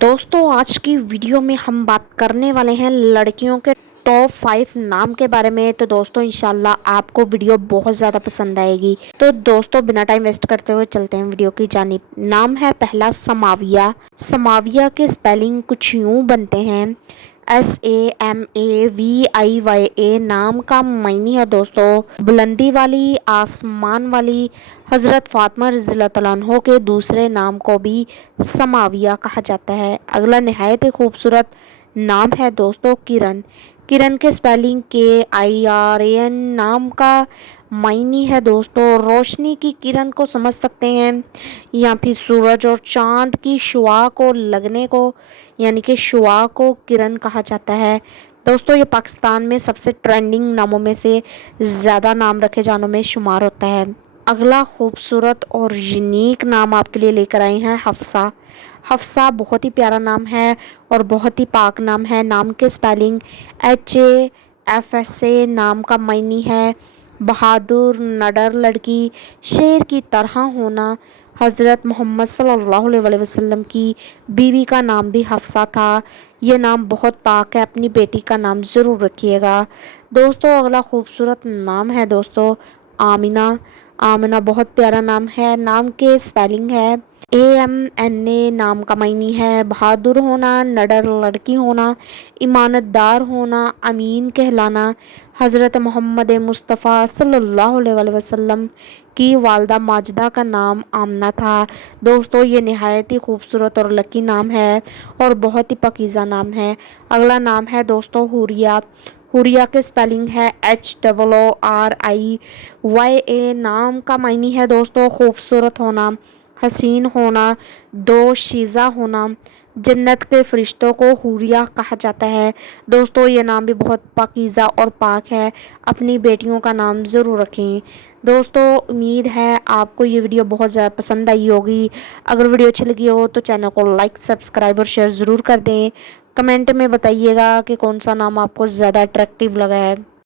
दोस्तों आज की वीडियो में हम बात करने वाले हैं लड़कियों के टॉप 5 नाम के बारे में। तो दोस्तों इंशाल्लाह आपको वीडियो बहुत ज़्यादा पसंद आएगी। तो दोस्तों बिना टाइम वेस्ट करते हुए चलते हैं वीडियो की जानिब। नाम है पहला समाविया। समाविया के स्पेलिंग कुछ यूं बनते हैं SAMAVIYA। नाम का मायने है दोस्तों बुलंदी वाली, आसमान वाली। हजरत फातिमा रज़ियल्लाहु तआला अन्हा के दूसरे नाम को भी समाविया कहा जाता है। अगला निहायत ही खूबसूरत नाम है दोस्तों किरण। किरण के स्पेलिंग KIRAN। नाम का मायने है दोस्तों रोशनी की किरण को समझ सकते हैं, या फिर सूरज और चांद की शुआ को लगने को, यानी कि शुआ को किरण कहा जाता है। दोस्तों ये पाकिस्तान में सबसे ट्रेंडिंग नामों में से ज़्यादा नाम रखे जाने में शुमार होता है। अगला खूबसूरत और यूनिक नाम आपके लिए लेकर आए हैं हफ्सा। हफ्सा बहुत ही प्यारा नाम है और बहुत ही पाक नाम है। नाम के स्पेलिंग HAFSA। नाम का मायने है बहादुर, नडर लड़की, शेर की तरह होना। हज़रत मोहम्मद सल्लल्लाहु अलैहि वसल्लम की बीवी का नाम भी हफ्सा था। ये नाम बहुत पाक है, अपनी बेटी का नाम ज़रूर रखिएगा। दोस्तों अगला खूबसूरत नाम है दोस्तों आमिना। आमिना बहुत प्यारा नाम है। नाम के स्पेलिंग है AMNA। नाम का मायने है बहादुर होना, नडर लड़की होना, ईमानदार होना, अमीन कहलाना। हज़रत मोहम्मद मुस्तफ़ा सल्लल्लाहु अलैहि वसल्लम की वालदा माजिदा का नाम आमना था। दोस्तों ये नहायत ही खूबसूरत और लकी नाम है और बहुत ही पकीज़ा नाम है। अगला नाम है दोस्तों हुरिया। हुरिया के स्पेलिंग है HOORIYA। नाम का मायने है दोस्तों खूबसूरत होना, हसीन होना, दोशीज़ा होना। जन्नत के फरिश्तों को हुरिया कहा जाता है। दोस्तों ये नाम भी बहुत पाकीज़ा और पाक है, अपनी बेटियों का नाम ज़रूर रखें। दोस्तों उम्मीद है आपको ये वीडियो बहुत ज़्यादा पसंद आई होगी। अगर वीडियो अच्छी लगी हो तो चैनल को लाइक, सब्सक्राइब और शेयर ज़रूर कर दें। कमेंट में बताइएगा कि कौन सा नाम आपको ज़्यादा अट्रैक्टिव लगा है।